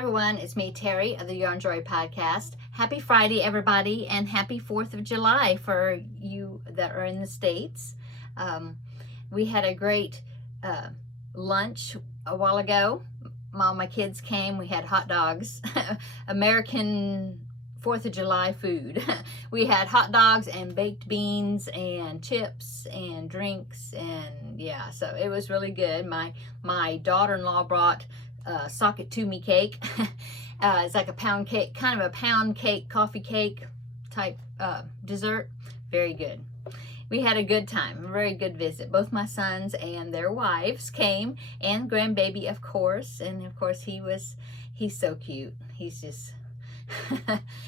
everyone, it's me, Terry of the Yarn Joy Podcast. Happy Friday, everybody, and happy 4th of July for you that are in the States. We had a great lunch a while ago. All my kids came. We had hot dogs, American 4th of July food. We had hot dogs and baked beans and chips and drinks, and yeah, so it was really good. My daughter-in-law brought socket to me cake. It's like a pound cake, kind of a pound cake, coffee cake type dessert. Very good. We had a good time, a very good visit. Both my sons and their wives came, and grandbaby, of course. And of course, he's so cute. He's just,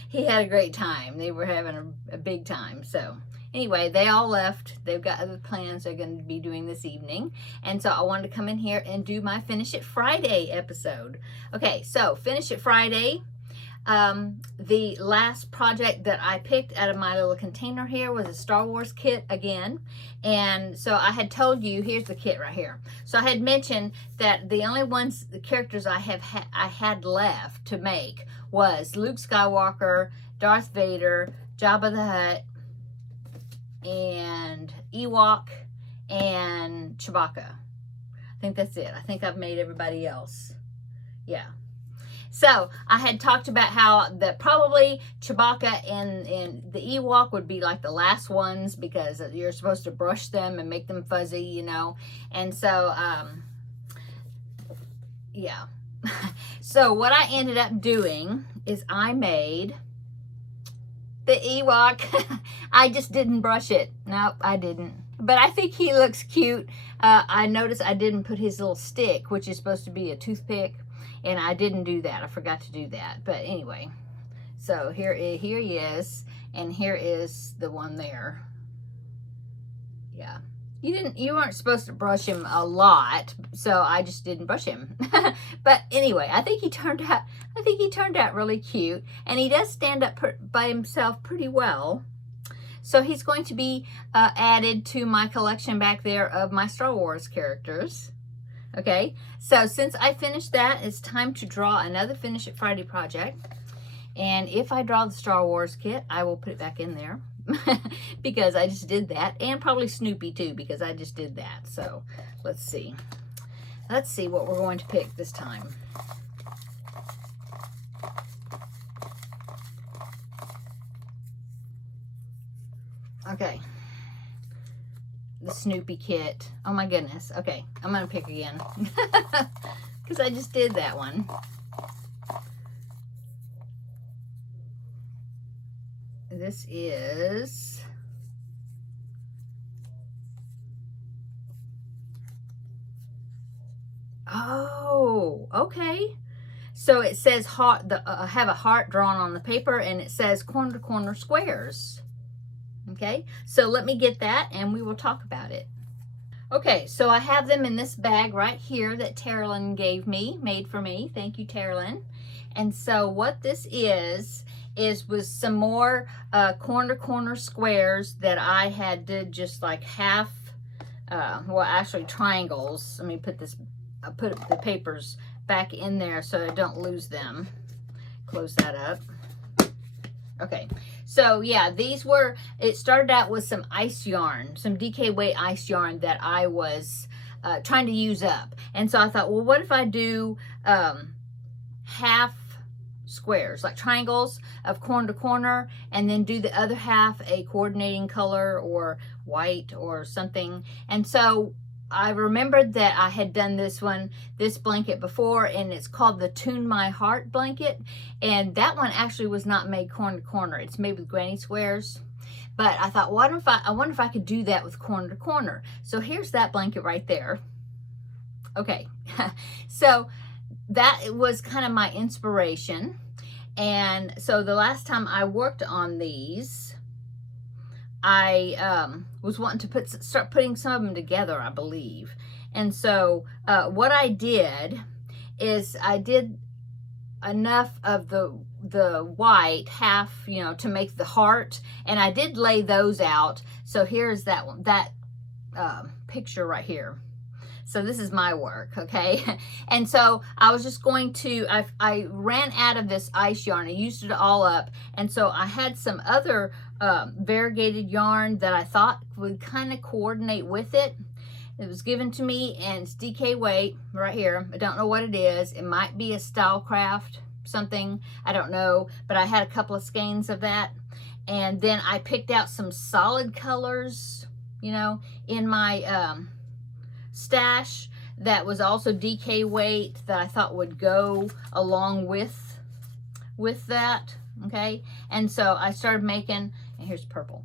he had a great time. They were having a big time. So anyway, they all left. They've got other plans they're going to be doing this evening. And so I wanted to come in here and do my Finish It Friday episode. Okay, so Finish It Friday. The last project that I picked out of my little container here was a Star Wars kit again. And so I had told you, here's the kit right here. So I had mentioned that the only the characters I had left to make was Luke Skywalker, Darth Vader, Jabba the Hutt, and Ewok, and Chewbacca. I think that's it. I think I've made everybody else. Yeah. So I had talked about how probably Chewbacca and the Ewok would be like the last ones because you're supposed to brush them and make them fuzzy, you know. And so, yeah. So what I ended up doing is I made the Ewok. I just didn't brush it. Nope, I didn't. But I think he looks cute. I noticed I didn't put his little stick, which is supposed to be a toothpick. And I didn't do that. I forgot to do that. But anyway, so here he is, and here is the one there. Yeah, you weren't supposed to brush him a lot, so I just didn't brush him. But anyway, I think he turned out really cute, and he does stand up by himself pretty well. So he's going to be added to my collection back there of my Star Wars characters. Okay, so since I finished that, it's time to draw another Finish It Friday project. And if I draw the Star Wars kit, I will put it back in there because I just did that. And probably Snoopy too, because I just did that. So let's see. Let's see what we're going to pick this time. Okay. The Snoopy kit. Oh my goodness. Okay, I'm gonna pick again because I just did that one. This is okay. So it says heart. Have a heart drawn on the paper, and it says corner to corner squares. Okay, so let me get that and we will talk about it. Okay, so I have them in this bag right here that Terilyn made for me. Thank you, Terilyn. And so what this is with some more corner squares that I did just like half, well, actually triangles. Let me put the papers back in there so I don't lose them. Close that up. Okay, so yeah, it started out with some ice yarn, some DK weight ice yarn that I was trying to use up. And so I thought, well, what if I do half squares, like triangles of corner to corner, and then do the other half a coordinating color or white or something. And so I remembered that I had done this blanket before, and it's called the Tune My Heart blanket. And that one actually was not made corner to corner. It's made with granny squares. But I thought, I wonder if I could do that with corner to corner. So here's that blanket right there. Okay, so that was kind of my inspiration. And so the last time I worked on these, I was wanting to start putting some of them together, I believe. And so what I did is I did enough of the white half, you know, to make the heart, and I did lay those out. So here's that one, that picture right here. So this is my work, okay? And so I was just going to, I ran out of this ice yarn. I used it all up. And so I had some other variegated yarn that I thought would kind of coordinate with it. It was given to me, and it's DK weight right here. I don't know what it is. It might be a Stylecraft something. I don't know. But I had a couple of skeins of that. And then I picked out some solid colors, you know, in my stash that was also DK weight that I thought would go along with that. Okay. And so I started making, and here's purple.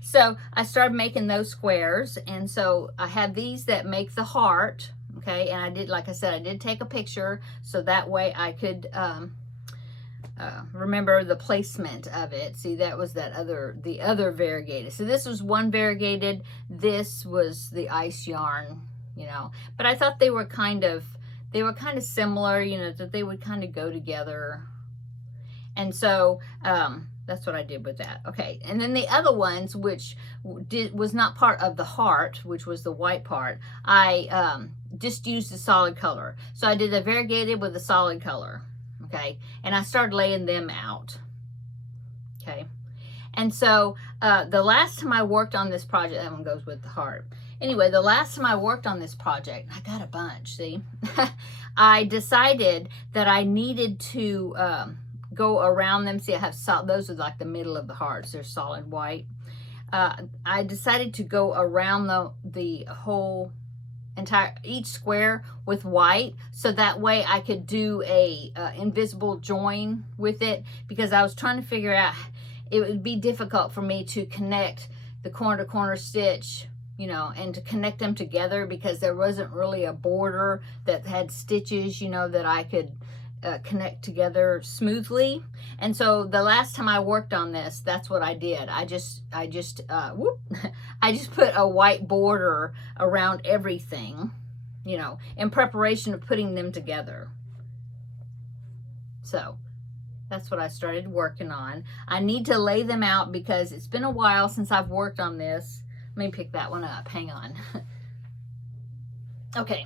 So I started making those squares. And so I have these that make the heart. Okay. And I did, like I said, I did take a picture so that way I could remember the placement of it. See, that was the other variegated. So this was one variegated. This was the ice yarn, you know. But I thought they were kind of similar, you know, that they would kind of go together. And so that's what I did with that. Okay, and then the other ones, which was not part of the heart, which was the white part, I just used a solid color. So I did a variegated with a solid color. Okay, and I started laying them out. Okay, and so the last time I worked on this project, that one goes with the heart. Anyway, the last time I worked on this project, I got a bunch, see? I decided that I needed to go around them. See, I have those are like the middle of the hearts. They're solid white. I decided to go around the whole each square with white, so that way I could do a invisible join with it, because I was trying to figure out, it would be difficult for me to connect the corner to corner stitch, you know, and to connect them together, because there wasn't really a border that had stitches, you know, that I could connect together smoothly. And so the last time I worked on this, that's what I did. I just put a white border around everything, you know, in preparation of putting them together. So that's what I started working on. I need to lay them out because it's been a while since I've worked on this. Let me pick that one up. Hang on. Okay.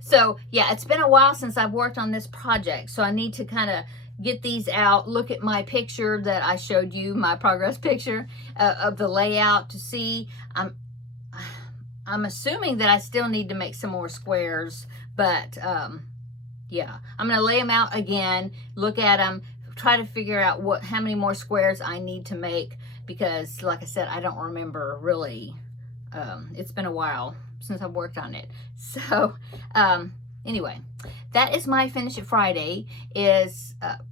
So yeah, it's been a while since I've worked on this project. So I need to kind of get these out, look at my picture that I showed you, my progress picture of the layout to see. I'm assuming that I still need to make some more squares, but yeah, I'm going to lay them out again, look at them, try to figure out how many more squares I need to make, because like I said, I don't remember really. It's been a while since I've worked on it. So anyway, that is my Finish It Friday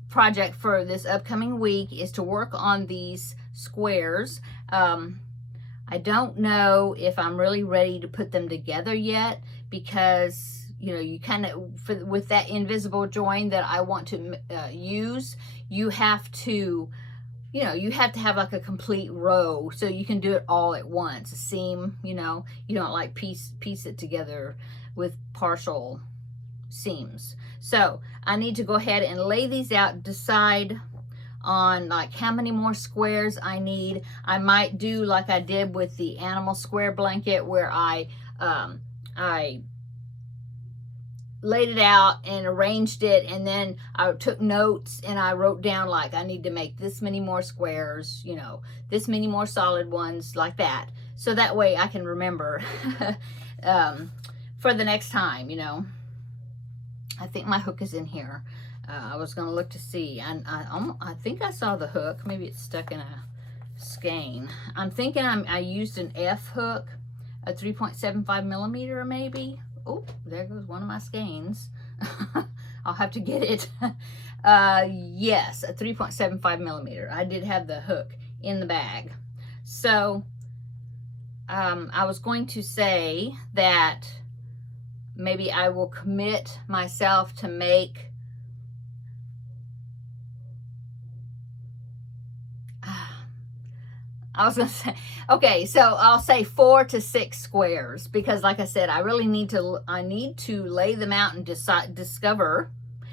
project for this upcoming week, is to work on these squares. I don't know if I'm really ready to put them together yet, because you know, you kind of, with that invisible join that I want to use, you have to, you know, you have to have like a complete row so you can do it all at once. A seam, you know, you don't like piece it together with partial seams. So I need to go ahead and lay these out, decide on like how many more squares I need. I might do like I did with the animal square blanket, where I laid it out and arranged it, and then I took notes and I wrote down like I need to make this many more squares, you know, this many more solid ones, like that, so that way I can remember for the next time, you know. I think my hook is in here. I was going to look to see, and I think I saw the hook. Maybe it's stuck in a skein. I'm thinking I used an F hook, a 3.75 millimeter maybe. Oh, there goes one of my skeins. I'll have to get it. Yes, a 3.75 millimeter. I did have the hook in the bag. So I was going to say that maybe I will commit myself to make I was gonna say, okay, so I'll say 4 to 6 squares, because like I said, I need to lay them out and discover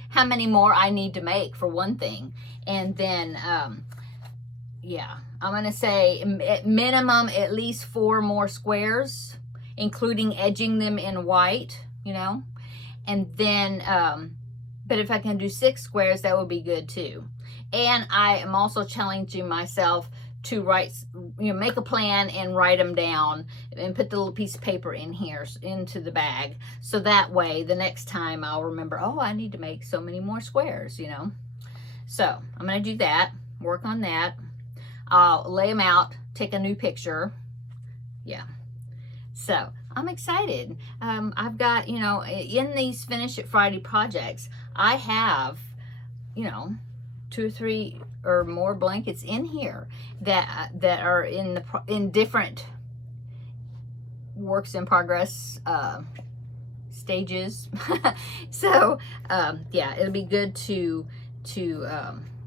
how many more I need to make, for one thing. And then yeah, I'm gonna say at minimum at least 4 more squares, including edging them in white, you know. And then, but if I can do 6 squares, that would be good too. And I am also challenging myself to write, you know, make a plan and write them down and put the little piece of paper in here into the bag. So that way the next time I'll remember, oh, I need to make so many more squares, you know. So I'm going to do that, work on that. I'll lay them out, take a new picture. Yeah. So I'm excited. I've got, you know, in these Finish It Friday projects, I have, you know, 2 or 3 or more blankets in here that are in different works in progress stages. So yeah, it'll be good to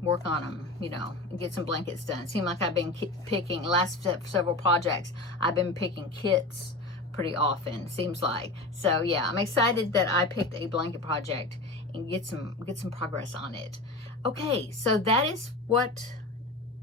work on them, you know, and get some blankets done. It seems like I've been picking, last several projects, I've been picking kits pretty often, seems like. So yeah, I'm excited that I picked a blanket project and get some progress on it. Okay, so that is what,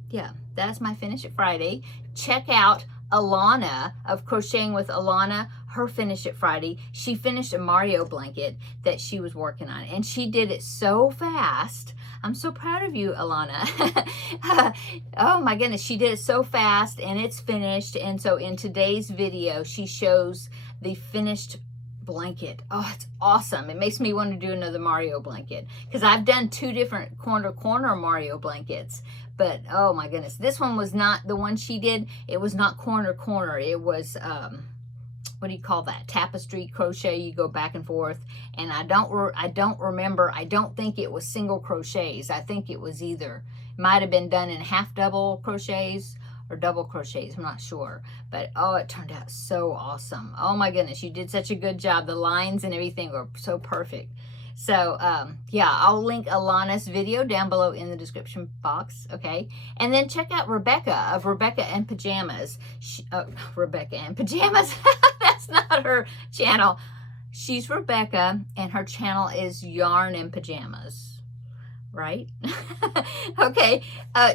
yeah, that's my Finish It Friday. Check out Alana of Crocheting with Alana, her Finish It Friday. She finished a Mario blanket that she was working on, and she did it so fast. I'm so proud of you, Alana. Oh my goodness, she did it so fast, and it's finished. And so in today's video, she shows the finished blanket. Oh, it's awesome. It makes me want to do another Mario blanket, because I've done 2 different corner Mario blankets, but oh my goodness, this one was not the one she did. It was not corner. It was what do you call that, tapestry crochet. You go back and forth, and I don't remember, I don't think it was single crochets. I think it was either, it might have been done in half double crochets or double crochets, I'm not sure. But oh, it turned out so awesome. Oh my goodness, you did such a good job. The lines and everything were so perfect. So yeah, I'll link Alana's video down below in the description box, okay? And then check out Rebecca of Rebecca and Pajamas. Rebecca and Pajamas, that's not her channel. She's Rebecca, and her channel is Yarn and Pajamas, right? Okay,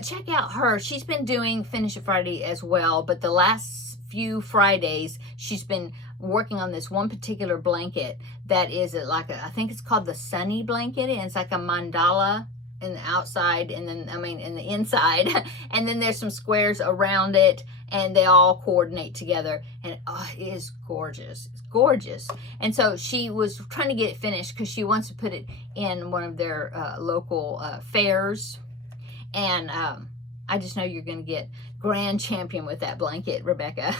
check out her. She's been doing Finish It Friday as well, but the last few Fridays, she's been working on this one particular blanket that is like I think it's called the Sunny blanket, and it's like a mandala in the outside, and then, I mean, in the inside, and then there's some squares around it, and they all coordinate together, and oh, it is gorgeous. It's gorgeous. And so she was trying to get it finished because she wants to put it in one of their local fairs, and I just know you're going to get grand champion with that blanket, Rebecca.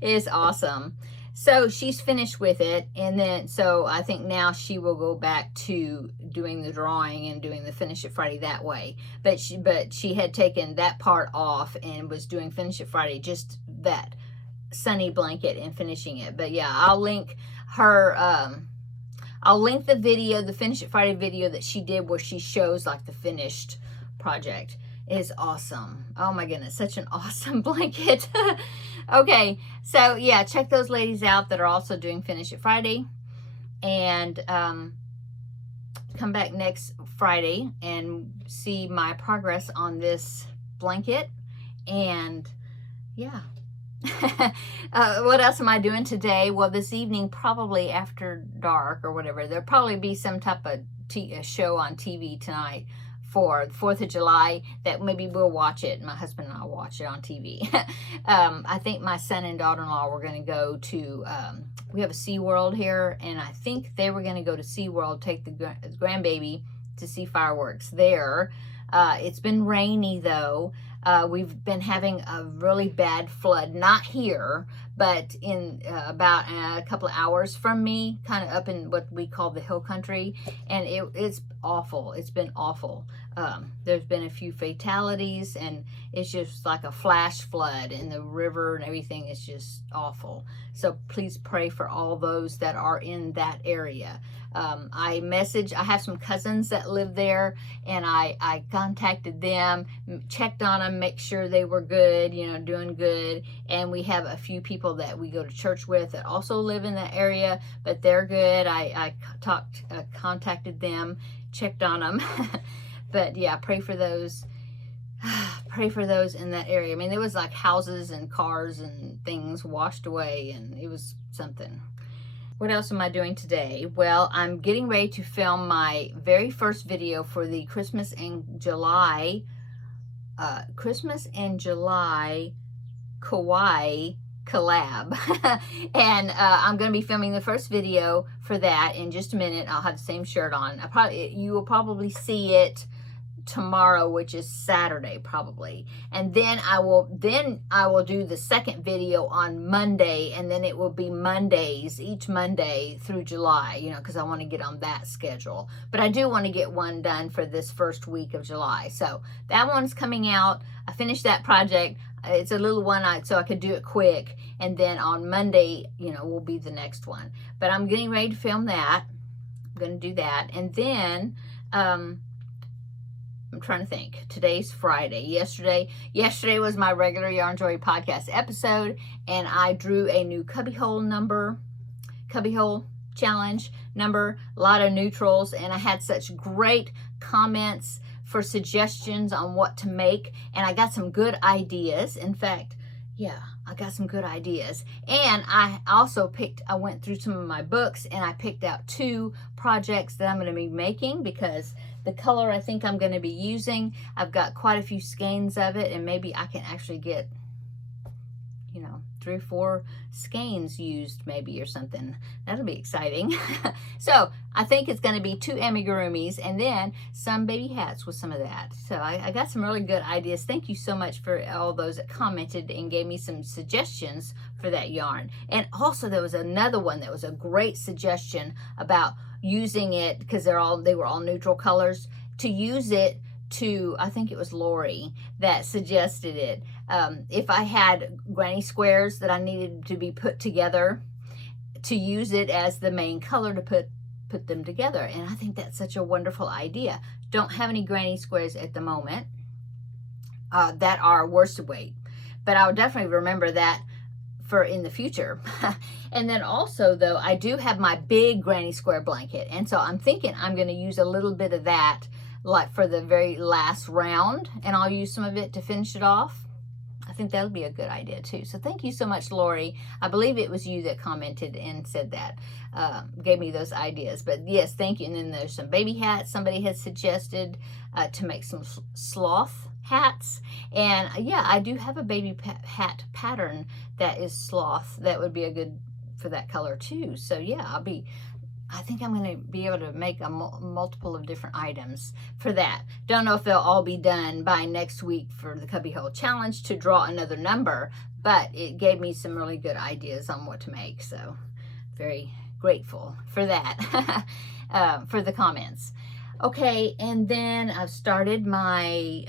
It is awesome. So she's finished with it, and then so I think now she will go back to doing the drawing and doing the Finish It Friday that way. But she had taken that part off and was doing Finish It Friday, just that Sunny blanket, and finishing it. But yeah, I'll link her. I'll link the video, the Finish It Friday video that she did, where she shows like the finished project. It is awesome. Oh my goodness, such an awesome blanket. Okay, so yeah, check those ladies out that are also doing Finish It Friday, and come back next Friday and see my progress on this blanket. And yeah. What else am I doing today? Well, this evening, probably after dark or whatever, there'll probably be some type of show on TV tonight for 4th of July that maybe we'll watch it. My husband and I will watch it on TV. I think my son and daughter-in-law were going to go to, we have a SeaWorld here, and I think they were going to go to SeaWorld, take the grandbaby to see fireworks there. It's been rainy though. We've been having a really bad flood, not here, but in about a couple of hours from me, kind of up in what we call the hill country, and it's awful. It's been awful. There's been a few fatalities, and it's just like a flash flood in the river, and everything is just awful. So please pray for all those that are in that area. I have some cousins that live there, and I contacted them, checked on them, make sure they were good, you know, doing good. And we have a few people that we go to church with that also live in that area, but they're good. I contacted them, checked on them. But yeah, pray for those. pray for those in that area. I mean, there was like houses and cars and things washed away, and it was something. What else am I doing today? Well, I'm getting ready to film my very first video for the Christmas in July Kawaii collab. And I'm going to be filming the first video for that in just a minute. I'll have the same shirt on. You will probably see it tomorrow, which is Saturday probably, and then I will do the second video on Monday, and then it will be Mondays each Monday through July, you know, because I want to get on that schedule. But I do want to get one done for this first week of July, so that one's coming out. I finished that project. It's a little one, so I could do it quick, and then on Monday, you know, will be the next one. But I'm getting ready to film that. I'm going to do that, and then I'm trying to think. Today's Friday. Yesterday was my regular Yarn Joy podcast episode, and I drew a new cubbyhole challenge number, a lot of neutrals, and I had such great comments for suggestions on what to make, and I got some good ideas. In fact, yeah, I got some good ideas. And I also I went through some of my books, and I picked out 2 projects that I'm going to be making, because the color I think I'm going to be using, I've got quite a few skeins of it, and maybe I can actually get, you know, 3 or 4 skeins used maybe or something. That'll be exciting. So I think it's going to be 2 amigurumis and then some baby hats with some of that. So I got some really good ideas. Thank you so much for all those that commented and gave me some suggestions for that yarn. And also there was another one that was a great suggestion about using it, because they were all neutral colors, to use it to, I think it was Lori that suggested it. If I had granny squares that I needed to be put together, to use it as the main color to put them together. And I think that's such a wonderful idea. Don't have any granny squares at the moment that are worsted weight, but I'll definitely remember that for in the future. And then also though, I do have my big granny square blanket, and so I'm thinking I'm going to use a little bit of that like for the very last round, and I'll use some of it to finish it off. I think that'll be a good idea too. So thank you so much, Lori. I believe it was you that commented and said that, gave me those ideas. But yes, thank you. And then there's some baby hats somebody had suggested to make some sloth hats. And yeah, I do have a baby hat pattern that is sloth. That would be a good for that color too. So yeah, I think I'm going to be able to make a multiple of different items for that. Don't know if they'll all be done by next week for the Cubbyhole Challenge to draw another number, but it gave me some really good ideas on what to make. So very grateful for that, for the comments. Okay, and then I've started my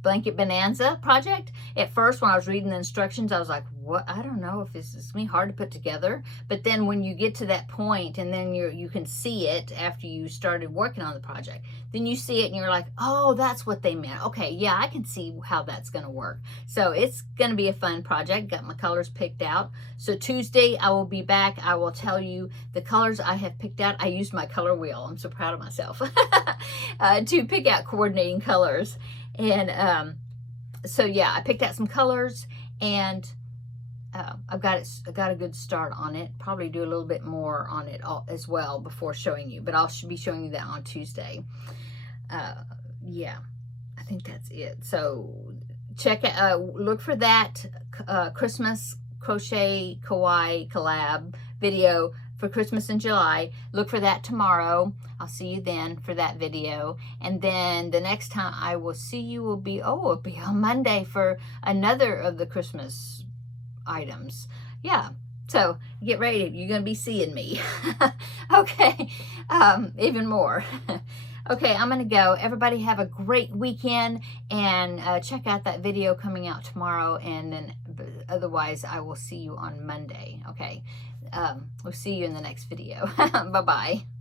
Blanket Bonanza project. At first, when I was reading the instructions, I was like, what? I don't know if this is going to be hard to put together. But then when you get to that point, and then you can see it after you started working on the project, then you see it and you're like, oh, that's what they meant. Okay, yeah, I can see how that's going to work. So it's going to be a fun project. Got my colors picked out. So Tuesday, I will be back. I will tell you the colors I have picked out. I used my color wheel. I'm so proud of myself to pick out coordinating colors. And so yeah, I picked out some colors, and I've got a good start on it. Probably do a little bit more on it as well before showing you, but I'll be showing you that on Tuesday. Yeah, I think that's it. So check look for that Christmas Crochet Kawaii collab video for Christmas in July. Look for that tomorrow. I'll see you then for that video. And then the next time I will see you will be, it'll be on Monday for another of the Christmas items. Yeah, so get ready. You're going to be seeing me. Okay, even more. Okay, I'm going to go. Everybody have a great weekend, and check out that video coming out tomorrow, and then otherwise I will see you on Monday. Okay, we'll see you in the next video. Bye-bye.